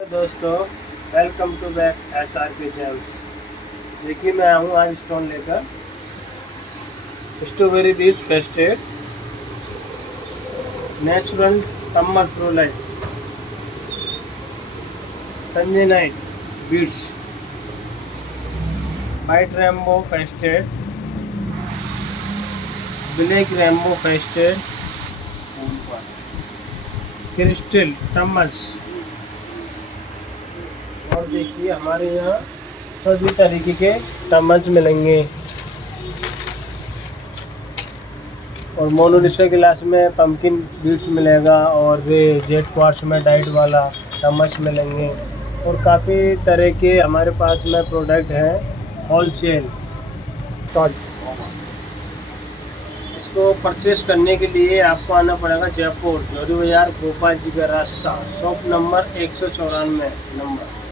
दोस्तों, welcome to back SRK gems. देखिए, मैं आऊँ आज स्टोन लेकर स्ट्रॉबेरी बीज फेस्टेड नेचुरल कमर fluorite tanzanite beads white rainbow faceted black rainbow faceted crystal tumbles. और देखिए, हमारे यहाँ सभी तरीके के टमल्स मिलेंगे और मोनोलिसा गिलास में पम्पकिन बीड्स मिलेगा और वे जेट क्वार्ट्स में डाइट वाला टमल्स मिलेंगे और काफ़ी तरह के हमारे पास में प्रोडक्ट हैं होलसेल। तो इसको परचेस करने के लिए आपको आना पड़ेगा जयपुर, जौहरी बाजार, गोपाल जी का रास्ता, शॉप नंबर 194 नंबर।